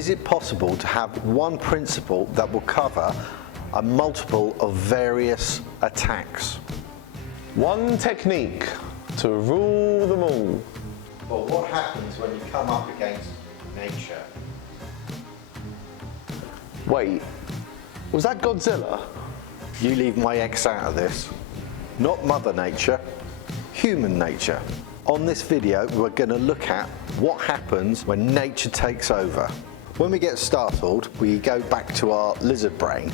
is it possible to have one principle that will cover a multiple of various attacks? One technique to rule them all. Well, what happens when you come up against nature? Wait, was that Godzilla? You leave my X out of this. Not Mother Nature, human nature. On this video, we're going to look at what happens when nature takes over. When we get startled, we go back to our lizard brain.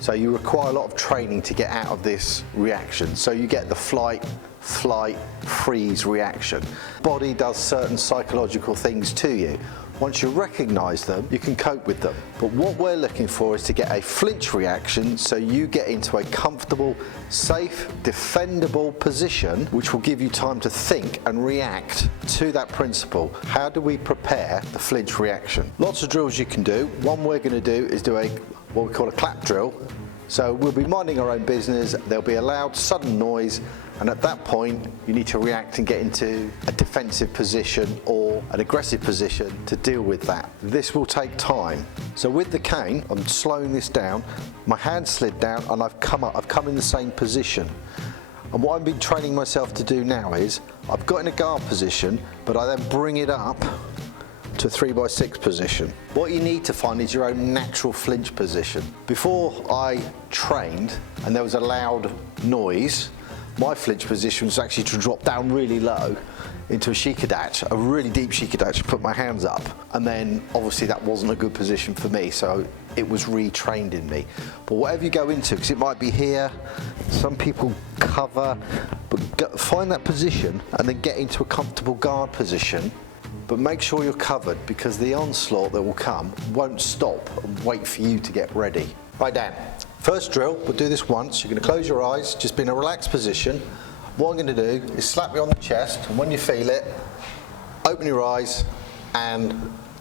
So you require a lot of training to get out of this reaction. So you get the flight, flight, freeze reaction. Body does certain psychological things to you. Once you recognize them, you can cope with them. But what we're looking for is to get a flinch reaction so you get into a comfortable, safe, defendable position, which will give you time to think and react to that principle. How do we prepare the flinch reaction? Lots of drills you can do. One we're going to do is do what we call a clap drill. So we'll be minding our own business, there'll be a loud sudden noise, and at that point you need to react and get into a defensive position or an aggressive position to deal with that. This will take time. So with the cane, I'm slowing this down, my hand slid down and I've come in the same position. And what I've been training myself to do now is, I've got in a guard position, but I then bring it up to 3x6 position. What you need to find is your own natural flinch position. Before I trained and there was a loud noise, my flinch position was actually to drop down really low into a shikadach, a really deep shikadach, put my hands up. And then obviously that wasn't a good position for me, so it was retrained in me. But whatever you go into, because it might be here, some people cover, but find that position and then get into a comfortable guard position. But make sure you're covered, because the onslaught that will come won't stop and wait for you to get ready. Right, Dan. First drill, we'll do this once. You're going to close your eyes, just be in a relaxed position. What I'm going to do is slap you on the chest, and when you feel it, open your eyes and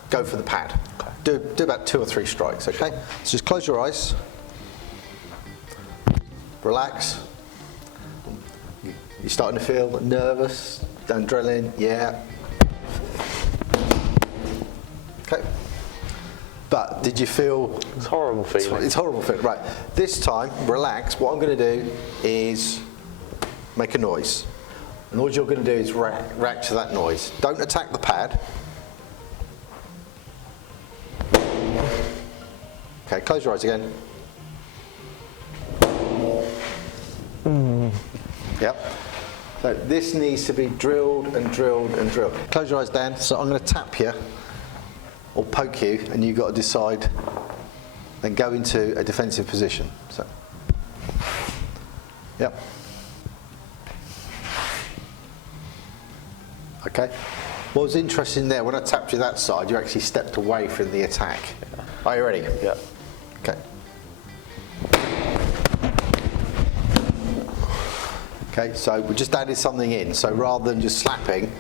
go for the pad. Okay. Do about 2 or 3 strikes, okay? So just close your eyes, relax. You're starting to feel nervous, adrenaline, yeah. Okay. But did you feel? It's horrible feeling. It's horrible feeling. Right. This time, relax. What I'm going to do is make a noise. And all you're going to do is react to that noise. Don't attack the pad. Okay, close your eyes again. Yep. So this needs to be drilled and drilled and drilled. Close your eyes, Dan. So I'm going to tap you or poke you, and you've got to decide, then go into a defensive position. So, yep. Okay. What was interesting there, when I tapped you that side, you actually stepped away from the attack. Yeah. Are you ready? Yeah. Okay. Okay, so we just added something in. So rather than just slapping,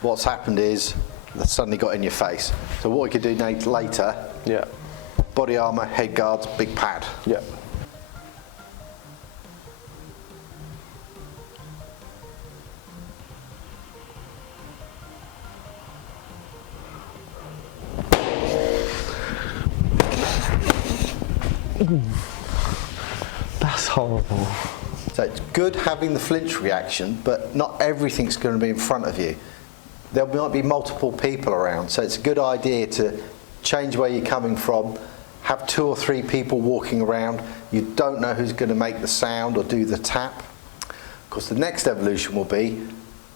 what's happened is that suddenly got in your face. So what we could do later, yeah, body armour, head guards, big pad. Yeah. That's horrible. So it's good having the flinch reaction, but not everything's going to be in front of you. There might be multiple people around, so it's a good idea to change where you're coming from, have 2 or 3 people walking around. You don't know who's going to make the sound or do the tap. Of course, the next evolution will be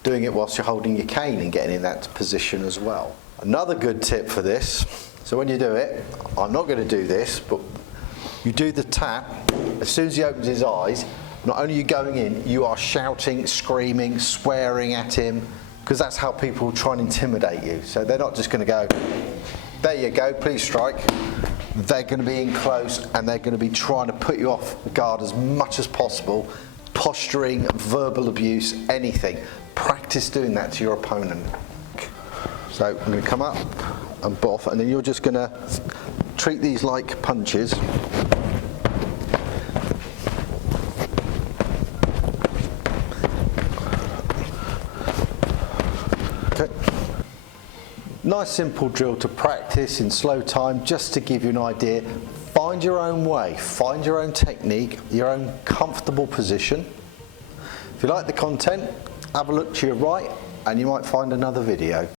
doing it whilst you're holding your cane and getting in that position as well. Another good tip for this, so when you do it, I'm not going to do this, but you do the tap. As soon as he opens his eyes, not only are you going in, you are shouting, screaming, swearing at him, because that's how people try and intimidate you. So they're not just going to go, there you go, please strike. They're going to be in close, and they're going to be trying to put you off guard as much as possible. Posturing, verbal abuse, anything. Practice doing that to your opponent. So I'm going to come up and boff, and then you're just going to treat these like punches. Nice simple drill to practice in slow time, just to give you an idea. Find your own way, find your own technique, your own comfortable position. If you like the content, have a look to your right and you might find another video.